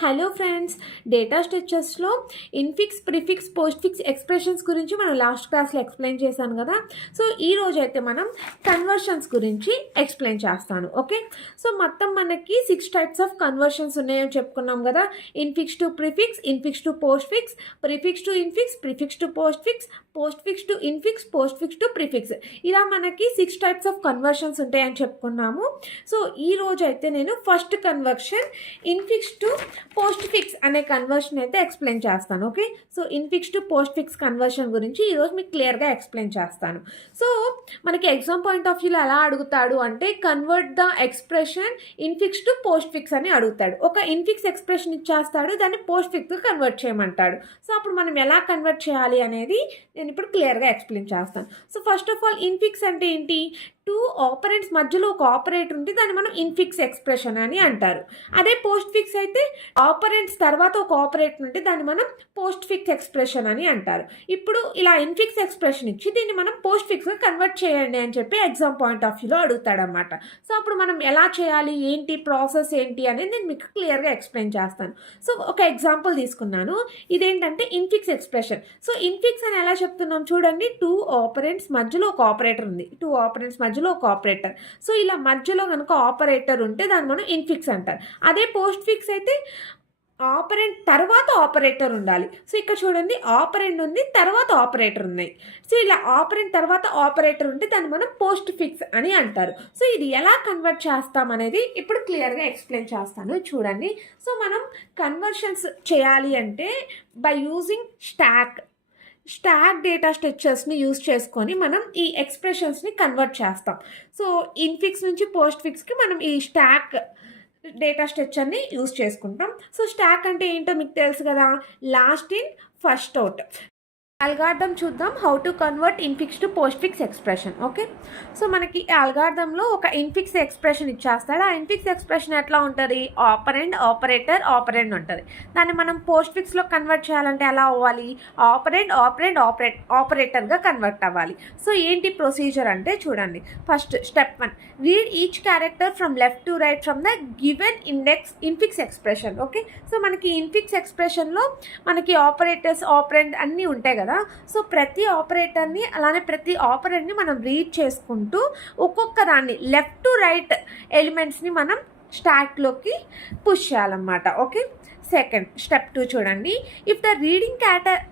Hello friends, data స్ట్రక్చర్స్లో infix, prefix, postfix expressions గురించి మనం లాస్ట్ క్లాస్లో ఎక్స్ప్లెయిన్ చేశాను కదా. సో ఈ రోజు అయితే మనం కన్వర్షన్స్ గురించి ఎక్స్ప్లెయిన్ చేస్తాను. ఓకే, సో మొత్తం మనకి 6 టైప్స్ ఆఫ్ కన్వర్షన్స్ ఉన్నాయని చెప్పుకున్నాం కదా. Infix to prefix, infix to post fix, prefix to infix, prefix to post fix, post fix to infix, post fix to prefix. ఇలా మనకి 6 టైప్స్ ఆఫ్ కన్వర్షన్స్ ఉంటాయని చెప్పుకున్నాము. సో ఈ రోజు అయితే నేను first conversion infix to post fix అనే conversion అయితే ఎక్స్ప్లెయిన్ చేస్తాను. Okay, so infix to post fix conversion గురించి ఈరోజు మీకు క్లియర్గా ఎక్స్ప్లెయిన్ చేస్తాను. సో మనకి ఎగ్జామ్ పాయింట్ ఆఫ్ వ్యూలో ఎలా అడుగుతాడు అంటే convert the expression infix to post fix అని అడుగుతాడు. ఒక ఇన్ఫిక్స్ ఎక్స్ప్రెషన్ ఇచ్చేస్తాడు, దాన్ని పోస్ట్ ఫిక్స్ కన్వర్ట్ చేయమంటాడు. సో అప్పుడు మనం ఎలా కన్వర్ట్ చేయాలి అనేది నేను ఇప్పుడు క్లియర్గా ఎక్స్ప్లెయిన్ చేస్తాను. So first of all infix అంటే ఏంటి? 2 ఆపరెంట్స్ మధ్యలో ఒక ఆపరేటర్ ఉంటే దాన్ని మనం ఇన్ఫిక్స్ ఎక్స్ప్రెషన్ అని అంటారు. అదే పోస్ట్ ఫిక్స్ అయితే ఆపరెంట్స్ తర్వాత ఒక ఆపరేటర్ ఉంటే దాన్ని మనం పోస్ట్ ఫిక్స్ ఎక్స్ప్రెషన్ అని అంటారు. ఇప్పుడు ఇలా ఇన్ఫిక్స్ ఎక్స్ప్రెషన్ ఇచ్చి దీన్ని మనం పోస్ట్ ఫిక్స్గా కన్వర్ట్ చేయండి అని చెప్పి ఎగ్జామ్ పాయింట్ ఆఫ్ వ్యూలో అడుగుతాడనమాట. సో అప్పుడు మనం ఎలా చేయాలి, ఏంటి ప్రాసెస్ ఏంటి అనేది నేను మీకు క్లియర్గా ఎక్స్ప్లెయిన్ చేస్తాను. సో ఒక ఎగ్జాంపుల్ తీసుకున్నాను. ఇదేంటంటే ఇన్ఫిక్స్ ఎక్స్ప్రెషన్. సో ఇన్ఫిక్స్ అని ఎలా చెప్తున్నాం చూడండి. 2 ఆపరెంట్స్ మధ్యలో ఒక ఆపరేటర్ ఉంది, 2 ఆపరెంట్స్ మధ్యలో ఒక ఆపరేటర్. సో ఇలా మధ్యలో కనుక ఆపరేటర్ ఉంటే దాన్ని మనం ఇన్ఫిక్స్ అంటారు. అదే పోస్ట్ ఫిక్స్ అయితే ఆపరెంట్ తర్వాత ఆపరేటర్ ఉండాలి. సో ఇక్కడ చూడండి, ఆపరెంట్ ఉంది, తర్వాత ఆపరేటర్ ఉన్నాయి. సో ఇలా ఆపరెంట్ తర్వాత ఆపరేటర్ ఉంటే దాన్ని మనం పోస్ట్ ఫిక్స్ అని అంటారు. సో ఇది ఎలా కన్వర్ట్ చేస్తాం అనేది ఇప్పుడు క్లియర్గా ఎక్స్ప్లెయిన్ చేస్తాను చూడండి. సో మనం కన్వర్షన్స్ చేయాలి అంటే బై యూజింగ్ స్టాక్ డేటా స్ట్రక్చర్స్ని యూజ్ చేసుకొని మనం ఈ ఎక్స్ప్రెషన్స్ని కన్వర్ట్ చేస్తాం. సో ఇన్ఫిక్స్ నుంచి పోస్ట్ ఫిక్స్కి మనం ఈ స్టాక్ డేటా స్ట్రక్చర్ని యూజ్ చేసుకుంటాం. సో స్టాక్ అంటే ఏంటో మీకు తెలుసు కదా, last in first out. Algorithm చూద్దాం, how to convert infix to postfix expression. Okay, so మనకి అల్గారిథంలో ఒక ఇన్ఫిక్స్ ఎక్స్ప్రెషన్ ఇచ్చేస్తాడు. ఆ ఇన్ఫిక్స్ ఎక్స్ప్రెషన్ ఎట్లా ఉంటుంది? ఆపరెంట్, ఆపరేటర్, ఆపరెంట్ ఉంటుంది. దాన్ని మనం పోస్ట్ ఫిక్స్లో కన్వర్ట్ చేయాలంటే ఎలా అవ్వాలి? ఆపరేటర్గా కన్వర్ట్ అవ్వాలి. సో ఏంటి ప్రొసీజర్ అంటే చూడండి. First step 1, read each character from left to right from the given infix expression. Okay, so మనకి ఇన్ఫిక్స్ ఎక్స్ప్రెషన్లో మనకి ఆపరేటర్స్, ఆపరెంట్ అన్నీ ఉంటాయి కదా. సో ప్రతి ఆపరేటర్ని అలానే ప్రతి ఆపరెంట్ని మనం రీడ్ చేసుకుంటూ ఒక్కొక్క దాన్ని లెఫ్ట్ టు రైట్ ఎలిమెంట్స్ని మనం స్టాక్లోకి పుష్ చేయాలన్నమాట. ఓకే, సెకండ్ స్టెప్ 2 చూడండి. If the reading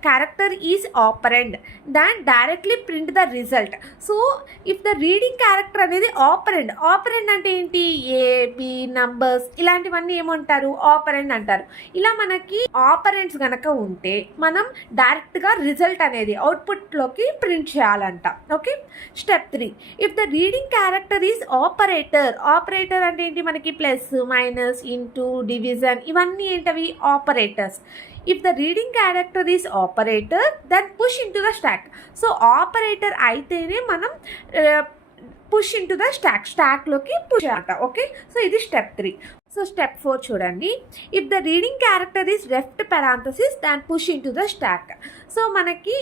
character is operant than directly print the result. So if the reading character అనేది ఆపరెంట్ అంటే ఏంటి? ఏ, బి, నంబర్స్ ఇలాంటివన్నీ ఏమంటారు? ఆపరెంట్ అంటారు. ఇలా మనకి ఆపరెంట్స్ కనుక ఉంటే మనం డైరెక్ట్గా రిజల్ట్ అనేది అవుట్పుట్లోకి ప్రింట్ చేయాలంట. Okay, step 3, if the reading character is operator అంటే ఏంటి? మనకి ప్లస్, మైనస్, ఇంటూ, డివిజన్ ఇవన్నీ ఏంటవి? Operators. If the reading character is operator then push into the stack. So operator అయితేనే మనం పుష్ ఇన్ టు ద స్టాక్లోకి push అంట. Okay, so ఇది స్టెప్ 3. సో స్టెప్ 4 చూడండి. If the reading character is left parenthesis then push into the stack. So మనకి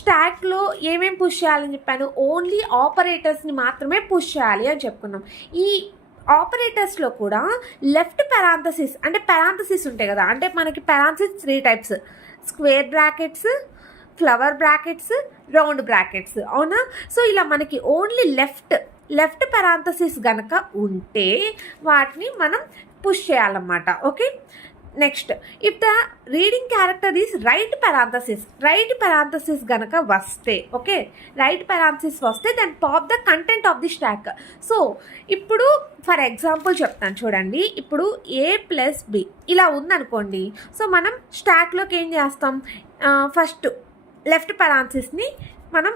స్టాక్లో ఏమేమి push చేయాలని చెప్పాను? ఓన్లీ ఆపరేటర్స్ని మాత్రమే పుష్ చేయాలి అని చెప్పుకున్నాం. ఈ ఆపరేటర్స్లో కూడా లెఫ్ట్ పారాంథసిస్ అంటే పారాంథసిస్ ఉంటాయి కదా. అంటే మనకి parenthesis 3 types: square brackets, flower brackets, round brackets. అవునా? సో ఇలా మనకి ఓన్లీ లెఫ్ట్ పారాంథసిస్ గనక ఉంటే వాటిని మనం పుష్ చేయాలన్నమాట. Okay, next if the reading character is right parenthesis గనక వస్తే, ఓకే, రైట్ పారాంథసిస్ వస్తే then pop the content of the stack. So ఇప్పుడు ఫర్ ఎగ్జాంపుల్ చెప్తాను చూడండి. ఇప్పుడు A + B ఇలా ఉందనుకోండి. సో మనం స్టాక్లోకి ఏం చేస్తాం? ఫస్ట్ లెఫ్ట్ పారాంథసిస్ని మనం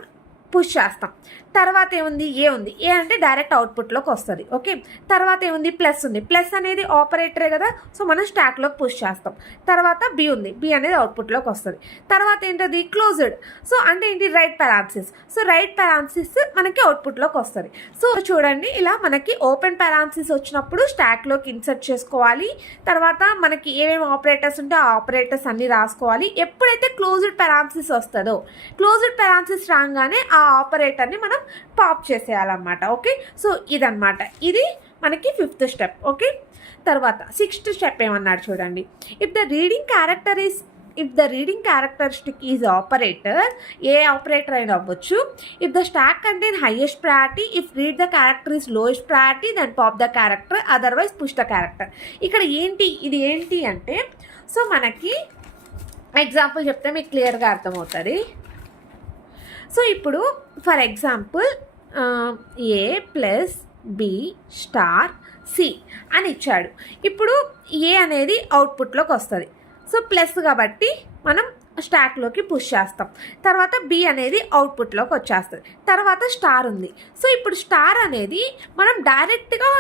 పుష్ చేస్తాం. తర్వాత ఏముంది? ఏ ఉంది. ఏ అంటే డైరెక్ట్ అవుట్పుట్లోకి వస్తుంది. ఓకే, తర్వాత ఏముంది? ప్లస్ ఉంది. ప్లస్ అనేది ఆపరేటరే కదా. సో మనం స్టాక్లోకి పుష్ చేస్తాం. తర్వాత బి ఉంది. బి అనేది అవుట్పుట్లోకి వస్తుంది. తర్వాత ఏంటది? క్లోజ్డ్. సో అంటే ఏంటి? Right parenthesis. So right parenthesis మనకి అవుట్పుట్లోకి వస్తుంది. సో చూడండి, ఇలా మనకి ఓపెన్ పారాంథసిస్ వచ్చినప్పుడు స్టాక్లోకి ఇన్సర్ట్ చేసుకోవాలి. తర్వాత మనకి ఏమేమి ఆపరేటర్స్ ఉంటే ఆ ఆపరేటర్స్ అన్నీ రాసుకోవాలి. ఎప్పుడైతే క్లోజ్డ్ పారాంథసిస్ వస్తుందో, క్లోజ్డ్ పారాంథసిస్ రాగానే ఆ ఆపరేటర్ని మనం పాప్ చేసేయాలన్నమాట. ఓకే, సో ఇదన్నమాట. ఇది మనకి 5th స్టెప్. ఓకే, తర్వాత 6th స్టెప్ ఏమన్నాడు చూడండి. If the reading characteristic is operator, ఏ ఆపరేటర్ అయినా అవ్వచ్చు. If the stack contain highest priority, if read the character is lowest priority, then pop the character, otherwise push the character. ఇక్కడ ఇది ఏంటి అంటే, సో మనకి ఎగ్జాంపుల్ చెప్తే మీకు క్లియర్గా అర్థమవుతుంది. సో ఇప్పుడు for example A plus B star C అని ఇచ్చాడు. ఇప్పుడు A అనేది అవుట్పుట్లోకి వస్తుంది. సో ప్లస్ కాబట్టి మనం స్టాక్లోకి పుష్ చేస్తాం. తర్వాత B అనేది అవుట్పుట్లోకి వచ్చేస్తుంది. తర్వాత స్టార్ ఉంది. సో ఇప్పుడు స్టార్ అనేది మనం డైరెక్ట్గా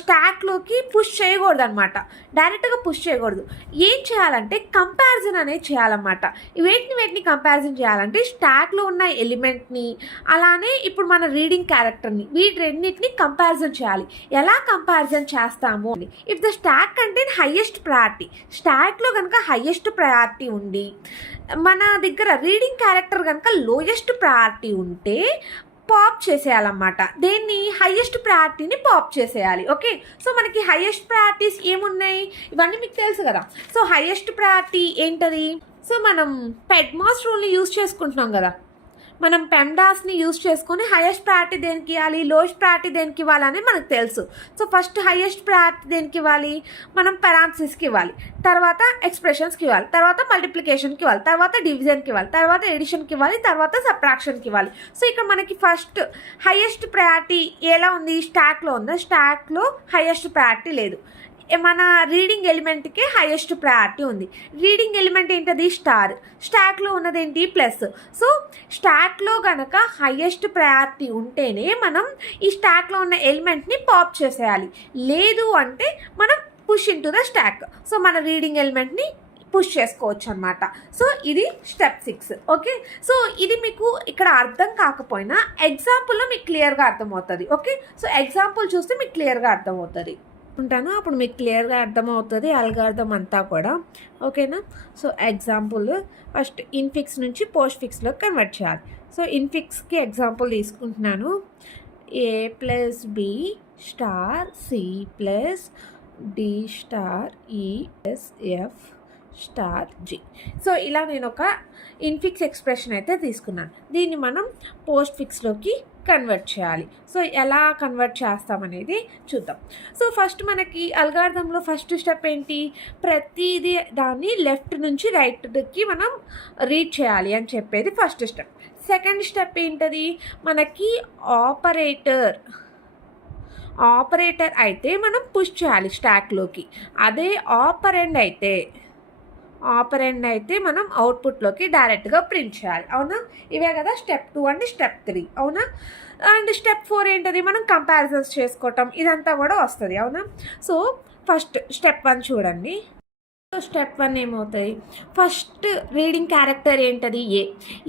స్టాక్లోకి పుష్ చేయకూడదు అనమాట. డైరెక్ట్గా పుష్ చేయకూడదు. ఏం చేయాలంటే కంపారిజన్ అనేది చేయాలన్నమాట. వేటిని కంపారిజన్ చేయాలంటే స్టాక్లో ఉన్న ఎలిమెంట్ని, అలానే ఇప్పుడు మన రీడింగ్ క్యారెక్టర్ని, వీటి రెండింటిని కంపారిజన్ చేయాలి. ఎలా కంపారిజన్ చేస్తాము అని, if the stack contain highest priority, స్టాక్లో కనుక హైయెస్ట్ ప్రయారిటీ ఉండి మన దగ్గర రీడింగ్ క్యారెక్టర్ కనుక లోయెస్ట్ ప్రయారిటీ ఉంటే పాప్ చేసేయాలన్నమాట. దేన్ని? హైయెస్ట్ ప్రయారిటీని పాప్ చేసేయాలి. ఓకే, సో మనకి హైయెస్ట్ ప్రయారిటీస్ ఏమున్నాయి ఇవన్నీ మీకు తెలుసు కదా. సో హైయెస్ట్ ప్రయారిటీ ఏంటది? సో మనం పెడ్మాస్ రూల్ని యూజ్ చేసుకుంటున్నాం కదా. మనం పెమ్డాస్ని యూజ్ చేసుకొని హైయెస్ట్ ప్రయారిటీ దేనికి ఇవ్వాలి, లోయెస్ట్ ప్రయారిటీ దేనికి ఇవ్వాలని మనకు తెలుసు. సో ఫస్ట్ హైయెస్ట్ ప్రయారిటీ దేనికి ఇవ్వాలి, మనం పెరాన్సిస్కి ఇవ్వాలి, తర్వాత ఎక్స్ప్రెషన్స్కి ఇవ్వాలి, తర్వాత మల్టిప్లికేషన్కి ఇవ్వాలి, తర్వాత డివిజన్కి ఇవ్వాలి, తర్వాత ఎడిషన్కి ఇవ్వాలి, తర్వాత సబ్ట్రాక్షన్కి ఇవ్వాలి. సో ఇక్కడ మనకి ఫస్ట్ హైయెస్ట్ ప్రయారిటీ ఎలా ఉంది, స్టాక్లో ఉందా? స్టాక్లో హైయెస్ట్ ప్రయారిటీ లేదు. మన రీడింగ్ ఎలిమెంట్కి హైయెస్ట్ ప్రయారిటీ ఉంది. రీడింగ్ ఎలిమెంట్ ఏంటది? స్టార్. స్టాక్లో ఉన్నదేంటి? ప్లస్. సో స్టాక్లో కనుక హైయెస్ట్ ప్రయారిటీ ఉంటేనే మనం ఈ స్టాక్లో ఉన్న ఎలిమెంట్ని పాప్ చేసేయాలి. లేదు అంటే మనం push into the stack. So మన రీడింగ్ ఎలిమెంట్ని పుష్ చేసుకోవచ్చు అనమాట. సో ఇది స్టెప్ 6. ఓకే, సో ఇది మీకు ఇక్కడ అర్థం కాకపోయినా ఎగ్జాంపుల్లో మీకు క్లియర్గా అర్థమవుతుంది. ఓకే, సో ఎగ్జాంపుల్ చూస్తే మీకు క్లియర్గా అర్థమవుతుంది ఉంటాను. అప్పుడు మీకు క్లియర్గా అర్థమవుతుంది అల్గారిథం అంతా కూడా. ఓకేనా? సో ఎగ్జాంపుల్ ఫస్ట్ ఇన్ఫిక్స్ నుంచి పోస్ట్ ఫిక్స్లో కన్వర్ట్ చేయాలి. సో ఇన్ఫిక్స్కి ఎగ్జాంపుల్ తీసుకుంటున్నాను. A plus B star C plus D star E plus F star G. So ఇలా నేను ఒక ఇన్ఫిక్స్ ఎక్స్ప్రెషన్ అయితే తీసుకున్నాను. దీన్ని మనం పోస్ట్ ఫిక్స్లోకి కన్వర్ట్ చేయాలి. సో ఎలా కన్వర్ట్ చేస్తామనేది చూద్దాం. సో ఫస్ట్ మనకి అల్గారిథంలో ఫస్ట్ స్టెప్ ఏంటి, ప్రతిదీ దాన్ని లెఫ్ట్ నుంచి రైట్కి మనం రీడ్ చేయాలి అని చెప్పేది ఫస్ట్ స్టెప్. సెకండ్ స్టెప్ ఏంటది, మనకి ఆపరేటర్ అయితే మనం పుష్ చేయాలి స్టాక్లోకి. అదే ఆపరెండ్ అయితే మనం అవుట్పుట్లోకి డైరెక్ట్గా ప్రింట్ చేయాలి. అవునా? ఇవే కదా స్టెప్ 2 అండ్ స్టెప్ 3. అవునా? అండ్ స్టెప్ 4 ఏంటది, మనం కంపారిజన్స్ చేసుకోవటం, ఇదంతా కూడా వస్తుంది. అవునా? సో ఫస్ట్ స్టెప్ 1 చూడండి. సో స్టెప్ 1 ఏమవుతుంది, ఫస్ట్ రీడింగ్ క్యారెక్టర్ ఏంటది?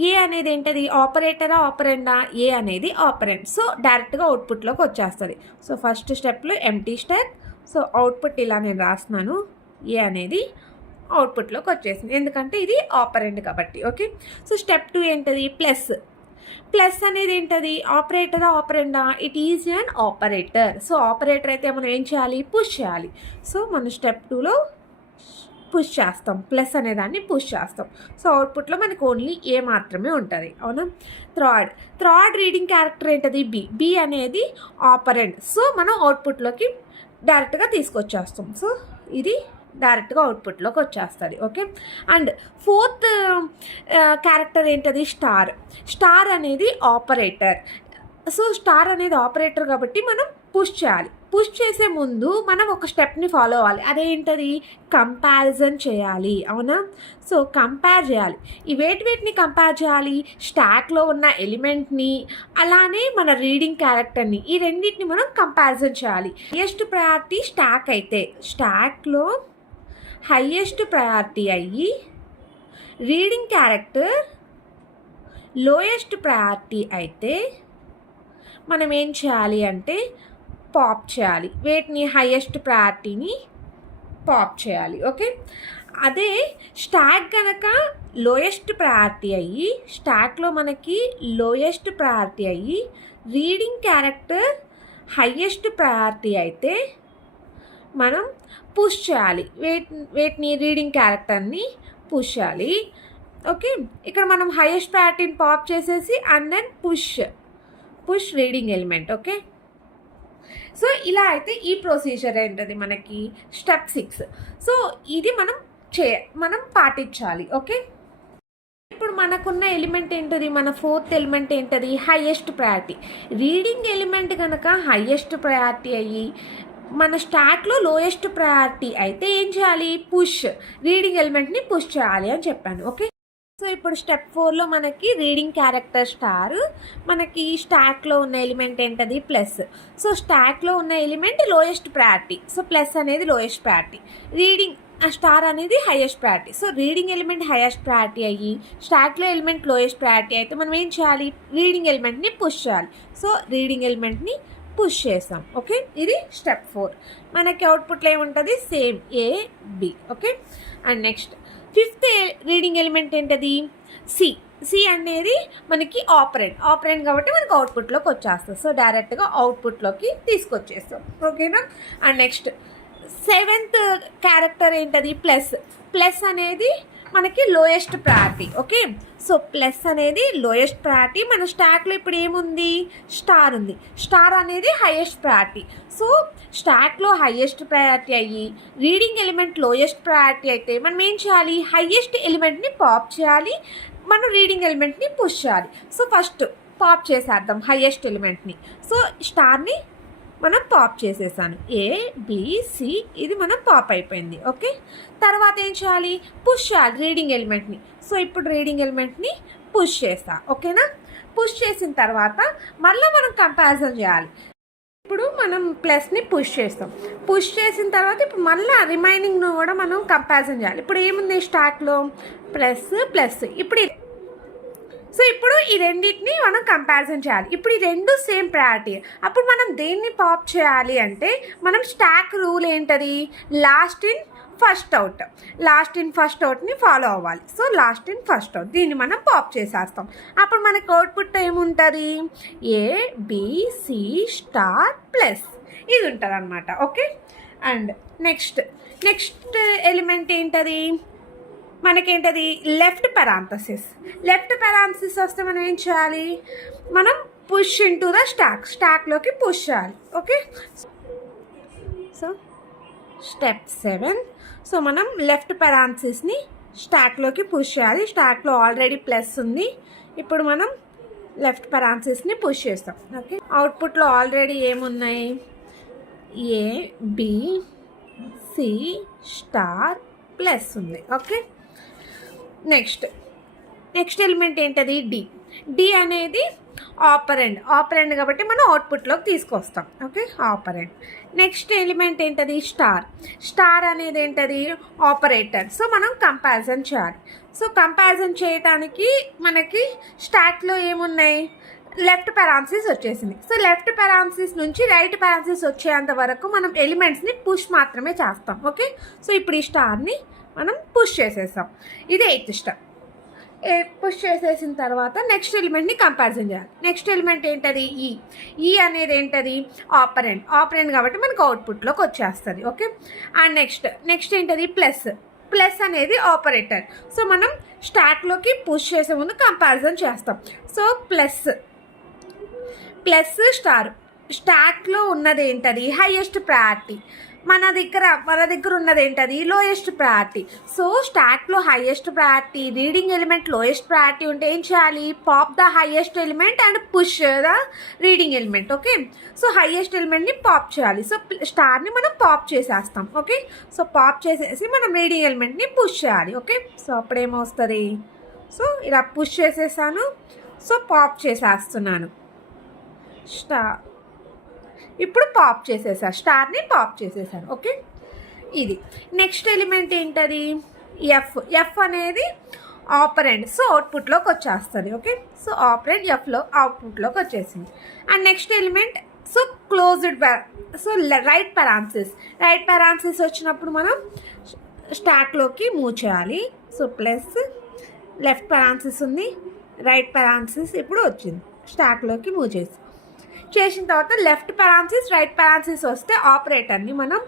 ఏ అనేది ఏంటది, ఆపరేటరా ఆపరెండా? ఏ అనేది ఆపరెంట్. సో డైరెక్ట్గా అవుట్పుట్లోకి వచ్చేస్తుంది. సో ఫస్ట్ స్టెప్లో ఎంటీ స్టాక్. సో అవుట్పుట్ ఇలా నేను రాస్తున్నాను, ఏ అనేది అవుట్పుట్లోకి వచ్చేసింది, ఎందుకంటే ఇది ఆపరెంట్ కాబట్టి. ఓకే, సో స్టెప్ 2 ఏంటది, ప్లస్ అనేది ఏంటది, ఆపరేటరా ఆపరెండా? It is an operator. So operator అయితే మనం ఏం చేయాలి, పుష్ చేయాలి. సో మనం స్టెప్ 2లో పుష్ చేస్తాం, ప్లస్ అనేదాన్ని పుష్ చేస్తాం. సో అవుట్పుట్లో మనకు ఓన్లీ ఏ మాత్రమే ఉంటుంది. అవునా? థర్డ్ రీడింగ్ క్యారెక్టర్ ఏంటది, బి అనేది ఆపరెంట్. సో మనం అవుట్పుట్లోకి డైరెక్ట్గా తీసుకొచ్చేస్తాం. సో ఇది డైరెక్ట్గా అవుట్పుట్లోకి వచ్చేస్తుంది. ఓకే, అండ్ ఫోర్త్ క్యారెక్టర్ ఏంటది, స్టార్ అనేది ఆపరేటర్. సో స్టార్ అనేది ఆపరేటర్ కాబట్టి మనం పుష్ చేయాలి. పుష్ చేసే ముందు మనం ఒక స్టెప్ని ఫాలో అవ్వాలి. అదేంటది, కంపారిజన్ చేయాలి. అవునా? సో కంపేర్ చేయాలి. ఈ వేటిని కంపేర్ చేయాలి, స్టాక్లో ఉన్న ఎలిమెంట్ని, అలానే మన రీడింగ్ క్యారెక్టర్ని, ఈ రెండింటిని మనం కంపారిజన్ చేయాలి. హైయెస్ట్ ప్రయారిటీ స్టాక్ అయితే స్టాక్లో హైయెస్ట్ ప్రయారిటీ అయ్యి రీడింగ్ క్యారెక్టర్ లోయెస్ట్ ప్రయారిటీ అయితే మనం ఏం చేయాలి అంటే పాప్ చేయాలి. వేటిని, హైయెస్ట్ ప్రయారిటీని పాప్ చేయాలి. ఓకే, అదే స్టాక్ కనుక లోయెస్ట్ ప్రయారిటీ అయ్యి, స్టాక్లో మనకి లోయెస్ట్ ప్రయారిటీ అయ్యి రీడింగ్ క్యారెక్టర్ హైయెస్ట్ ప్రయారిటీ అయితే మనం పుష్ చేయాలి, వెయిట్ని రీడింగ్ క్యారెక్టర్ని పుష్ చేయాలి. ఓకే, ఇక్కడ మనం హైయెస్ట్ ప్రయారిటీని పాప్ చేసేసి and then push reading element. Okay, so ఇలా అయితే ఈ ప్రొసీజర్ ఏంటది మనకి స్టెప్ 6. సో ఇది మనం పాటించాలి. ఓకే, ఇప్పుడు మనకున్న ఎలిమెంట్ ఏంటది, మన 4th ఎలిమెంట్ ఏంటది, హైయెస్ట్ ప్రయారిటీ. రీడింగ్ ఎలిమెంట్ కనుక హైయెస్ట్ ప్రయారిటీ అయ్యి మన స్టాక్లో లోయెస్ట్ ప్రయారిటీ అయితే ఏం చేయాలి, రీడింగ్ ఎలిమెంట్ని పుష్ చేయాలి అని చెప్పాను. ఓకే, సో ఇప్పుడు స్టెప్ 4లో మనకి రీడింగ్ క్యారెక్టర్ స్టార్, మనకి స్టాక్లో ఉన్న ఎలిమెంట్ ఏంటది ప్లస్. సో స్టాక్లో ఉన్న element lowest priority, so plus అనేది లోయెస్ట్ ప్రయారిటీ, రీడింగ్ స్టార్ అనేది highest priority. So reading element highest priority అయ్యి స్టాక్లో ఎలిమెంట్ లోయెస్ట్ ప్రయారిటీ అయితే మనం ఏం చేయాలి, రీడింగ్ ఎలిమెంట్ని పుష్ చేయాలి. సో రీడింగ్ ఎలిమెంట్ని పుష్ చేసాం. ఓకే, ఇది స్టెప్ 4. మనకి అవుట్పుట్లో ఏముంటుంది, same AB. Okay, and next 5th reading element ఏంటది, సి అనేది మనకి ఆపరెంట్ కాబట్టి మనకి అవుట్పుట్లోకి వచ్చేస్తుంది. సో డైరెక్ట్గా అవుట్పుట్లోకి తీసుకొచ్చేస్తాం. ఓకేనా, అండ్ నెక్స్ట్ 7th క్యారెక్టర్ ఏంటది, ప్లస్ అనేది మనకి lowest priority. Okay, so plus అనేది లోయెస్ట్ ప్రయారిటీ. మన స్టాక్లో ఇప్పుడు ఏముంది, స్టార్ ఉంది. స్టార్ అనేది హైయెస్ట్ ప్రయారిటీ. సో స్టాక్లో హైయెస్ట్ ప్రయారిటీ అయ్యి రీడింగ్ ఎలిమెంట్ లోయెస్ట్ ప్రయారిటీ అయితే మనం ఏం చేయాలి, హైయెస్ట్ ఎలిమెంట్ని పాప్ చేయాలి, మనం రీడింగ్ ఎలిమెంట్ని పుష్ చేయాలి. సో ఫస్ట్ పాప్ చేసేద్దాం హైయెస్ట్ ఎలిమెంట్ని. సో స్టార్ని మనం పాప్ చేసేసాను, ABC, ఇది మనం పాప్ అయిపోయింది. ఓకే, తర్వాత ఏం చేయాలి, పుష్ చేయాలి రీడింగ్ ఎలిమెంట్ని. సో ఇప్పుడు రీడింగ్ ఎలిమెంట్ని పుష్ చేస్తా. ఓకేనా, పుష్ చేసిన తర్వాత మళ్ళీ మనం కంపారిజన్ చేయాలి. ఇప్పుడు మనం ప్లస్ని పుష్ చేస్తాం. పుష్ చేసిన తర్వాత ఇప్పుడు మళ్ళీ రిమైనింగ్ను కూడా మనం కంపారిజన్ చేయాలి. ఇప్పుడు ఏముంది స్టాక్లో, ప్లస్. ఇప్పుడు ఈ రెండింటిని మనం కంపారిజన్ చేయాలి. ఇప్పుడు ఈ రెండు సేమ్ ప్రయారిటీ. అప్పుడు మనం దేన్ని పాప్ చేయాలి అంటే మనం స్టాక్ రూల్ ఏంటది, లాస్ట్ ఇన్ ఫస్ట్ అవుట్ని ఫాలో అవ్వాలి. So last in first out, దీన్ని మనం పాప్ చేసేస్తాం. అప్పుడు మనకి అవుట్పుట్ ఏముంటుంది, ABC స్టార్ ప్లస్ ఇది ఉంటుంది అనమాట. ఓకే, అండ్ నెక్స్ట్ ఎలిమెంట్ ఏంటది మనకేంటది, లెఫ్ట్ పెరాంథసిస్ వస్తే మనం ఏం చేయాలి, మనం పుష్ ఇంటూ ద స్టాక్లోకి పుష్ చేయాలి. Okay, so step 7. సో మనం లెఫ్ట్ పెరాంథసిస్ని స్టాక్లోకి పుష్ చేయాలి. స్టాక్లో ఆల్రెడీ ప్లస్ ఉంది, ఇప్పుడు మనం లెఫ్ట్ పెరాంథసిస్ని పుష్ చేస్తాం. ఓకే, అవుట్పుట్లో ఆల్రెడీ ఏమున్నాయి, ABC స్టార్ ప్లస్ ఉంది. ఓకే, నెక్స్ట్ ఎలిమెంట్ ఏంటది, డి అనేది ఆపరెంట్ కాబట్టి మనం అవుట్పుట్లోకి తీసుకొస్తాం. Okay, operant. నెక్స్ట్ ఎలిమెంట్ ఏంటది, స్టార్ అనేది ఏంటది, ఆపరేటర్. సో మనం కంపారిజన్ చేయాలి. సో కంపారిజన్ చేయడానికి మనకి స్టాక్లో ఏమున్నాయి, లెఫ్ట్ పెరాంథసిస్ వచ్చేసింది. సో లెఫ్ట్ పెరాంథసిస్ నుంచి రైట్ పెరాంథసిస్ వచ్చేంత వరకు మనం ఎలిమెంట్స్ని పుష్ మాత్రమే చేస్తాం. ఓకే, సో ఇప్పుడు ఈ స్టార్ని మనం పుష్ చేసేస్తాం. ఇది 8th స్టెప్. పుష్ చేసేసిన తర్వాత నెక్స్ట్ ఎలిమెంట్ని కంపారిజన్ చేయాలి. నెక్స్ట్ ఎలిమెంట్ ఏంటది, ఈ అనేది ఏంటది, ఆపరెంట్ కాబట్టి మనకు అవుట్పుట్లోకి వచ్చేస్తుంది. ఓకే, అండ్ నెక్స్ట్ ఏంటది, ప్లస్ అనేది ఆపరేటర్. సో మనం స్టాక్లోకి పుష్ చేసే ముందు కంపారిజన్ చేస్తాం. సో ప్లస్ స్టాక్లో ఉన్నది ఏంటది, హైయెస్ట్ ప్రయారిటీ. మన దగ్గర ఉన్నది ఏంటది, లోయెస్ట్ ప్రయారిటీ. సో స్టాక్లో highest priority, reading element lowest priority ఉంటే ఏం చేయాలి, pop the highest element and push the reading element. Okay, so highest ఎలిమెంట్ని పాప్ చేయాలి. సో స్టార్ని మనం పాప్ చేసేస్తాం. ఓకే, సో పాప్ చేసేసి మనం రీడింగ్ ఎలిమెంట్ని పుష్ చేయాలి. ఓకే, సో అప్పుడేమొస్తుంది, సో ఇలా పుష్ చేసేసాను. సో పాప్ చేసేస్తున్నాను ఇప్పుడు పాప్ చేసేసాను, స్టార్ని పాప్ చేసేసాను. ఓకే, ఇది నెక్స్ట్ ఎలిమెంట్ ఏంటది, ఎఫ్ అనేది ఆపరెంట్. సో అవుట్పుట్లోకి వచ్చేస్తుంది. ఓకే, సో ఆపరెంట్ ఎఫ్లో అవుట్పుట్లోకి వచ్చేసింది. And next element so so right parenthesis వచ్చినప్పుడు మనం స్టాక్లోకి మూవ్ చేయాలి. సో ప్లస్ లెఫ్ట్ పెరాంథసిస్ ఉంది, రైట్ పెరాంథసిస్ ఇప్పుడు వచ్చింది, స్టాక్లోకి మూవ్ చేసిన తర్వాత లెఫ్ట్ పెరాంథసిస్ రైట్ పెరాంథసిస్ వస్తే ఆపరేటర్ని మనం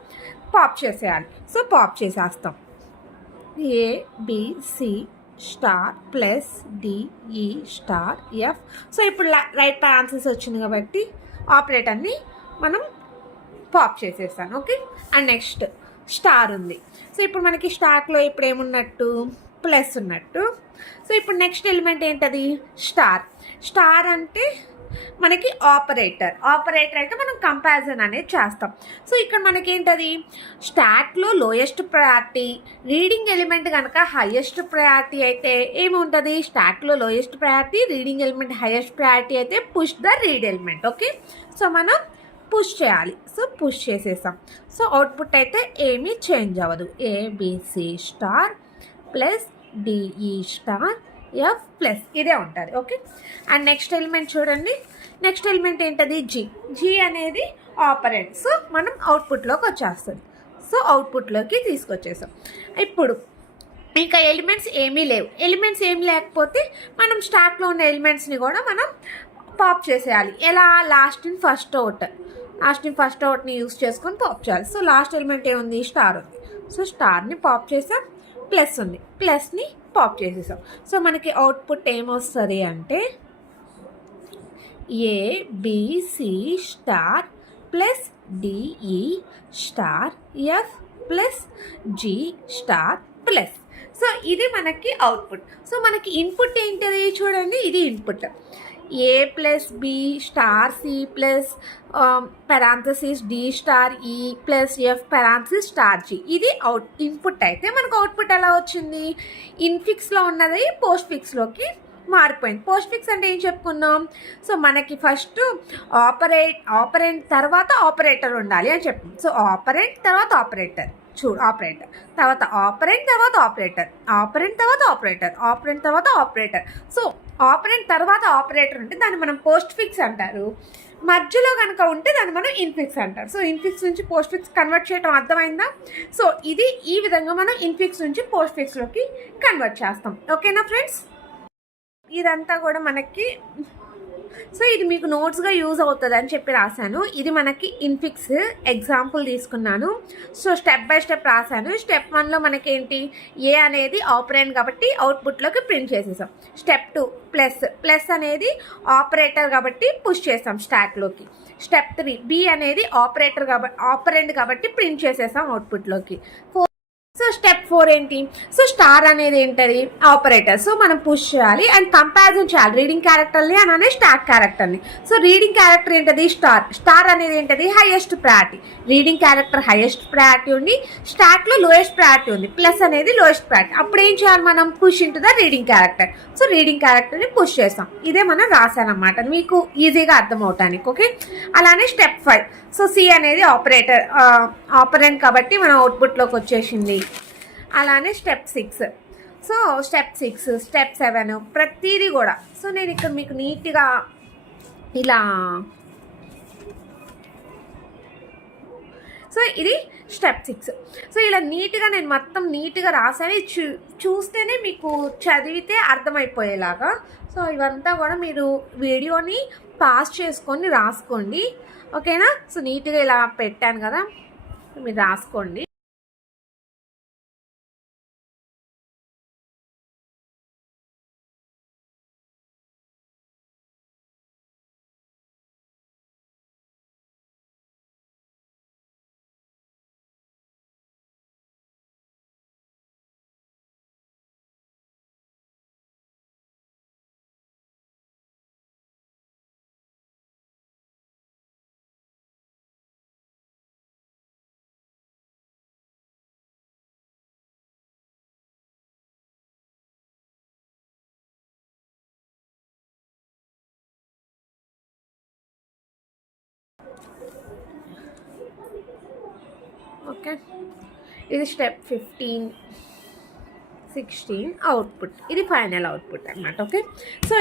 పాప్ చేసేయాలి. సో పాప్ చేసేస్తాం. ABC star plus DE star F. So ఇప్పుడు రైట్ ఆన్సర్స్ వచ్చింది కాబట్టి ఆపరేటర్ని మనం పాప్ చేసేస్తాను. ఓకే. అండ్ నెక్స్ట్ స్టార్ ఉంది. సో ఇప్పుడు మనకి స్టార్లో ఇప్పుడు ఏమున్నట్టు, ప్లస్ ఉన్నట్టు. సో ఇప్పుడు నెక్స్ట్ ఎలిమెంట్ ఏంటది, స్టార్. స్టార్ అంటే మనకి ఆపరేటర్ అయితే మనం కంపారిజన్ అనేది చేస్తాం. సో ఇక్కడ మనకేంటది, స్టాక్లో లోయెస్ట్ ప్రయారిటీ, రీడింగ్ ఎలిమెంట్ కనుక హైయెస్ట్ ప్రయారిటీ అయితే ఏముంటుంది, స్టాక్లో lowest priority, reading element highest priority అయితే push the read element. Okay. So మనం పుష్ చేయాలి. సో పుష్ చేసేసాం. సో అవుట్పుట్ అయితే ఏమీ చేంజ్ అవ్వదు. ABC star plus DE star F plus ఇదే ఉంటుంది. ఓకే. అండ్ నెక్స్ట్ ఎలిమెంట్ చూడండి. నెక్స్ట్ ఎలిమెంట్ ఏంటది, జీ అనేది ఆపరెంట్. సో మనం అవుట్పుట్లోకి వచ్చేస్తుంది. సో అవుట్పుట్లోకి తీసుకొచ్చేసాం. ఇప్పుడు ఇంకా ఎలిమెంట్స్ ఏమీ లేవు. ఎలిమెంట్స్ ఏమి లేకపోతే మనం స్టాక్లో ఉన్న ఎలిమెంట్స్ని కూడా మనం పాప్ చేసేయాలి. ఎలా, లాస్ట్ ఇన్ ఫస్ట్ అవుట్ని యూస్ చేసుకొని పాప్ చేయాలి. సో లాస్ట్ ఎలిమెంట్ ఏముంది, స్టార్ ఉంది. సో స్టార్ని పాప్ చేసాం. ప్లస్ ఉంది, ప్లస్ని పాప్ చేసేసాం. సో మనకి అవుట్పుట్ ఏమొస్తుంది అంటే ABC star plus DE star F plus G star plus. So ఇది మనకి అవుట్పుట్. సో మనకి ఇన్పుట్ ఏంటిది చూడండి, ఇది input. A plus B star C plus parenthesis D star E plus F parenthesis star G. ఇది input అయితే మనకు output ఎలా వచ్చింది, ఇన్ఫిక్స్లో ఉన్నది పోస్ట్ ఫిక్స్లోకి మారిపోయింది. పోస్ట్ ఫిక్స్ అంటే ఏం చెప్పుకున్నాం, సో మనకి ఫస్ట్ ఆపరెంట్ తర్వాత ఆపరేటర్ ఉండాలి అని చెప్పింది. సో ఆపరెంట్ తర్వాత ఆపరేటర్, ఆపరేటర్ తర్వాత ఆపరెంట్ తర్వాత ఆపరేటర్ తర్వాత ఆపరేటర్. సో ఆపరెంట్ తర్వాత ఆపరేటర్ ఉంటే దాన్ని మనం పోస్ట్ ఫిక్స్ అంటారు. మధ్యలో కనుక ఉంటే దాన్ని మనం ఇన్ఫిక్స్ అంటారు. సో ఇన్ఫిక్స్ నుంచి పోస్ట్ ఫిక్స్ కన్వర్ట్ చేయడం అర్థమైందా. సో ఇది ఈ విధంగా మనం ఇన్ఫిక్స్ నుంచి పోస్ట్ ఫిక్స్లోకి కన్వర్ట్ చేస్తాం. ఓకేనా ఫ్రెండ్స్. ఇదంతా కూడా మనకి, సో ఇది మీకు నోట్స్గా యూజ్ అవుతుంది అని చెప్పి రాశాను. ఇది మనకి ఇన్ఫిక్స్ ఎగ్జాంపుల్ తీసుకున్నాను. సో స్టెప్ బై స్టెప్ రాశాను. స్టెప్ 1లో మనకేంటి, ఏ అనేది ఆపరెంట్ కాబట్టి అవుట్పుట్లోకి ప్రింట్ చేసేసాం. స్టెప్ 2 ప్లస్ అనేది ఆపరేటర్ కాబట్టి పుష్ చేసాం స్టాక్లోకి. స్టెప్ 3 బి అనేది ఆపరెంట్ కాబట్టి ప్రింట్ చేసేసాం అవుట్పుట్లోకి. సో స్టెప్ 4 ఏంటి, సో స్టార్ అనేది ఏంటది, ఆపరేటర్. సో మనం పుష్ చేయాలి అండ్ కంపారిజన్ చేయాలి రీడింగ్ క్యారెక్టర్ని అలానే స్టాక్ క్యారెక్టర్ని. సో రీడింగ్ క్యారెక్టర్ ఏంటది, స్టార్ అనేది ఏంటది, highest priority. Reading character highest priority ఉంది, స్టాక్లో లోయెస్ట్ ప్రయారిటీ ఉంది, ప్లస్ అనేది లోయెస్ట్ ప్రయారిటీ. అప్పుడు ఏం చేయాలి మనం, push into the reading character. So reading క్యారెక్టర్ని పుష్ చేస్తాం. ఇదే మనం రాసానమాట మీకు ఈజీగా అర్థం అవటానికి. ఓకే. అలానే స్టెప్ 5, సో సి అనేది ఆపరెంట్ కాబట్టి మన అవుట్పుట్లోకి వచ్చేసింది. అలానే స్టెప్ 6, సో స్టెప్ 6 స్టెప్ 7 ప్రతిదీ కూడా. సో నేను ఇక్కడ మీకు నీట్గా ఇలా, సో ఇది స్టెప్ 6. సో ఇలా నీట్గా నేను మొత్తం నీట్గా రాసాను. చూస్తేనే మీకు చదివితే అర్థమైపోయేలాగా. సో ఇవంతా కూడా మీరు వీడియోని పాస్ చేసుకొని రాసుకోండి. ఓకేనా. సో నీట్గా ఇలా పెట్టాను కదా, మీరు రాసుకోండి. ఓకే. ఇది స్టెప్ 15, 16 అవుట్పుట్. ఇది ఫైనల్ అవుట్పుట్ అన్నమాట. ఓకే. సో